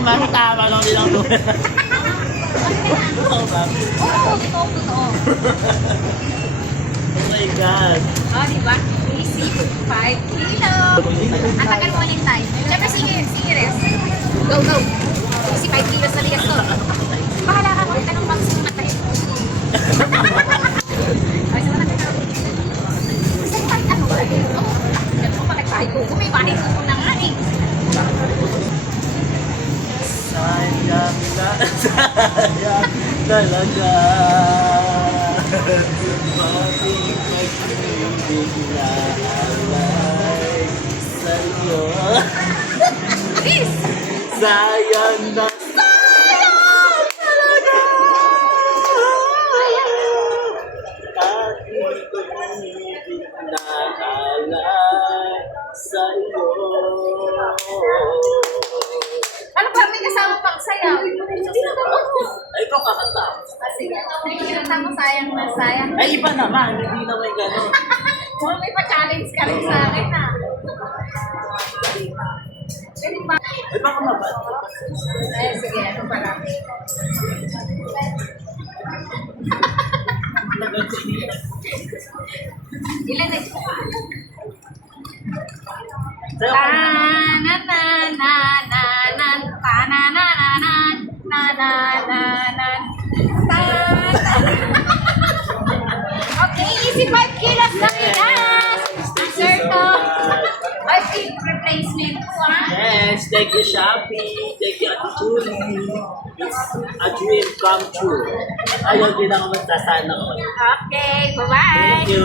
kumasa tama lang din ang doon. Oo, bakit? Oo, totoo. Oh my God. Oh, di ba? Easy. 5 kilo. Ang tagal mo yung time. Siyempre, sige, res. Go. Easy 5 kilos na bigas ko. Bahala ka kung anong box yung matahin. Ay, sa mga isang kahit ano. Oo. Yan mo, bakit bahay ko? Kung may bahay ko na nga eh. Sayang talaga. Bakit pag-ibig na alay sa'yo? Please! Sayang na sayang talaga. Bakit pag-ibig na alay sa'yo? Ano ba? May kasama pang sayaw. Ay, ikaw kakanta. Sige. Kinanta mo sayang na sayang. Ay, iba naman. Hindi na may gano'n. Oh, may pa-challenge ka rin sa akin ha. Pwede ba? Ay, baka mabad. Ay, sige. Ano pala? Ilan na ito? Sayo ka na. Okay, easy 5 kilos na bigas. Answer to. I think replacement ko Yes, thank you, Shopee. Thank you, Ate Julie. It's a dream come true. Ayaw din ako magsasana ko. Okay, bye-bye. Thank you.